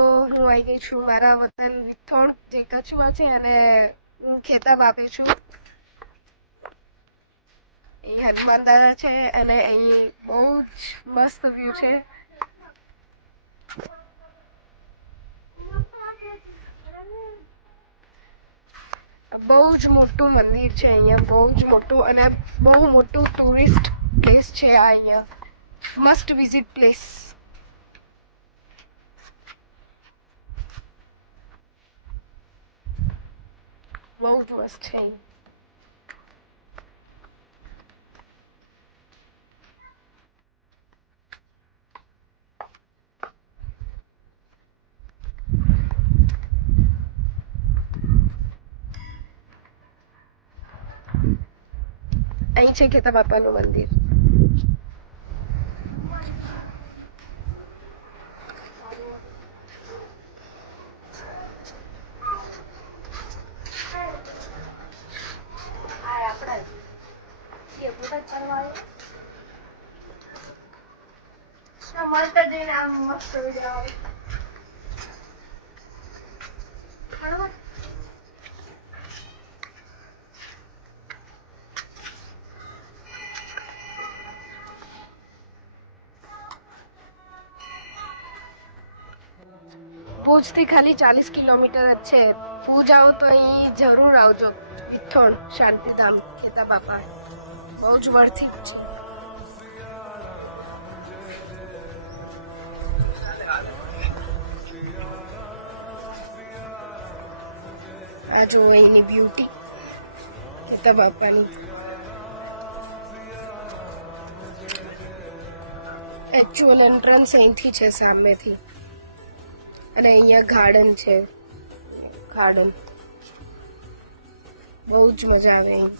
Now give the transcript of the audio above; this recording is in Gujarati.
હું આવી ગઈ છું મારા વતન વિથોણ જે કચ્છમાં છે અને હું ખેતાબ આપે છું. એ હનુમાન દાદા છે અને અહીં બહુ જ મસ્ત વ્યૂ છે. બહુ જ મોટું મંદિર છે અહીંયા, બહુ જ મોટું અને બહુ મોટું ટુરિસ્ટ પ્લેસ છે આ અહીંયા. Must visit place. બહુ જ મસ્ત છે. અહીં છે ખેતા બાપાનું મંદિર. ભુજથી ખાલી 40 કિલોમીટર જ છે. ભુજ આવો તો અહીં જરૂર આવજો. વિથોણ શાંતિધામ ખેતા બાપા બહુ જ વર્થિત છે. આ જો અહીંની બ્યુટી ખેતા બાપાની. એકચ્યુઅલ એન્ટ્રન્સ અહીંથી છે, સામેથી. અને અહીંયા ગાર્ડન છે. ગાર્ડન બહુ જ મજા આવે અહીં.